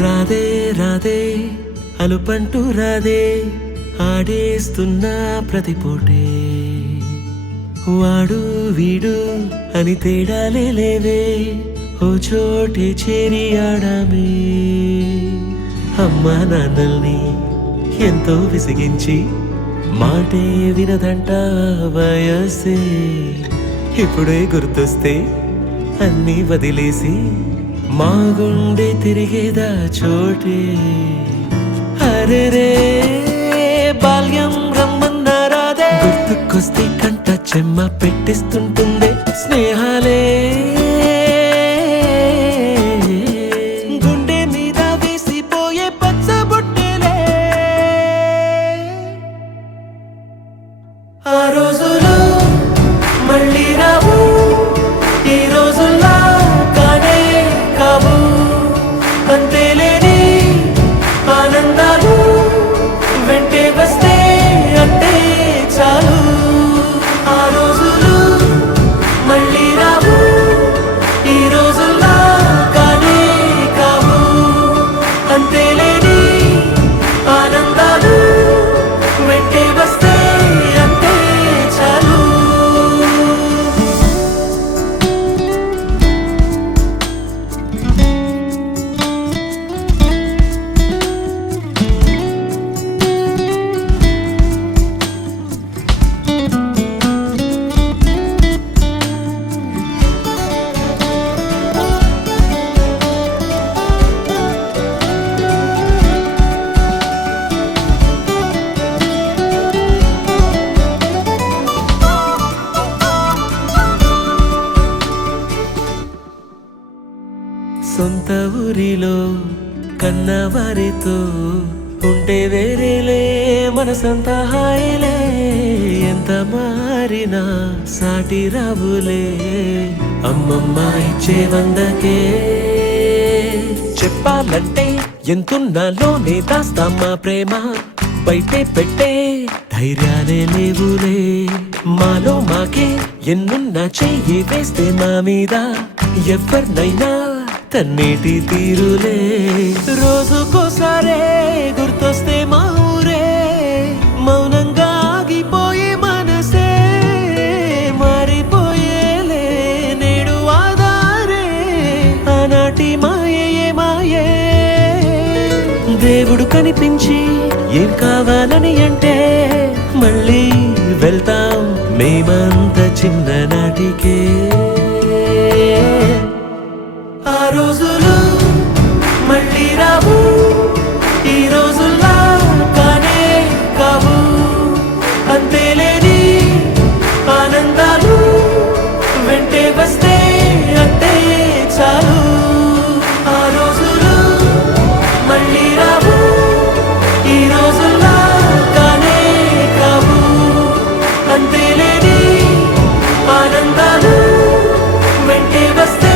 రాధే రాధే అలుపంటూ రాధే ఆడేస్తున్నా ప్రతిపోటే వాడు వీడు అని తేడాలే లేవే ఓ చోటే చేరి ఆడామే అమ్మా నాన్నల్ని ఎంతో విసిగించి మాటే వినదంట వయసే ఇప్పుడే గుర్తొస్తే అన్నీ వదిలేసి మా గుండె తిరిగేదా చోటే అరెరే బాల్యం రమ్మన్నారాదే గుర్తుకొస్తే కంట చెమ్మ పెట్టిస్తుంటుందే స్నేహాలే గుండె మీద వేసిపోయే పచ్చబొట్టెలే ఆ రోజులు మళ్ళీ రావు ఈ రోజుల్లా కానే కావు అంతేలేని ఆనందాలు వెంటే వస్తే అంటే చాలు ఆ రోజులు మళ్ళీ రావు ఈ రోజుల్లా కానే కావు అంతేలేని ఆనందాలు వెంటే వస్తే అంటే చాలు సొంత ఊరిలో కన్నవారితో ఉంటే వేరేలే మనసంతా హాయిలే ఎంత మారినా సాటి రావులే అమ్మమ్మ ఇచ్చే వందకే చెప్పాలంటే ఎంతున్నాలోనే దాస్తామా ప్రేమ బయటే పెట్టే ధైర్యాలే లేవులే మాలో మాకే ఎన్నున్నా చెయ్యి వేస్తే మా మీద ఎవరినైనా తన్నేటి తీరులే రోజుకోసారే గుర్తొస్తే మా ఊరే మౌనంగా ఆగిపోయే మనసే మారిపోయేలే నేడు ఆధారే ఆనాటి మాయే మాయే దేవుడు కనిపించి ఏం కావాలని అంటే మళ్ళీ వెళ్తాం మేమంత చిన్ననాటికే ఆ రోజులు మళ్ళీ రావు ఈ రోజుల్లా కానే కావు అంతేలేని ఆనందాలు వెంటే వస్తే అంటే చాలు ఆ రోజులు మళ్ళీ రావు ఈ రోజుల్లా కానే కావు అంతేలేని ఆనందాలు వెంటే వస్తే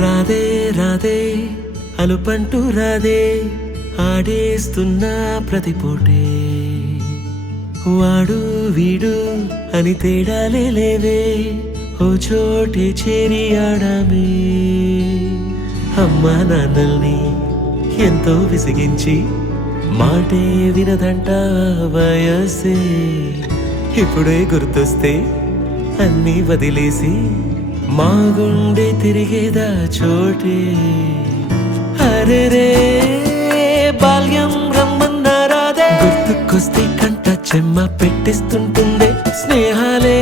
రాధే రాధే అలుపంటూ రాధే ఆడేస్తున్నా ప్రతిపోటే వాడు వీడు అని తేడాలే లేవే ఓ చోటే చేరి ఆడామే అమ్మా నాన్నల్ని ఎంతో విసిగించి మాటే వినదంట వయసే ఇప్పుడే గుర్తొస్తే అన్నీ వదిలేసి మా గుండె తిరిగేదా చోటే అరెరే బాల్యం రమ్మన్నారాదే గుర్తుకొస్తే కంట చెమ్మ పెట్టిస్తుంటుందే స్నేహాలే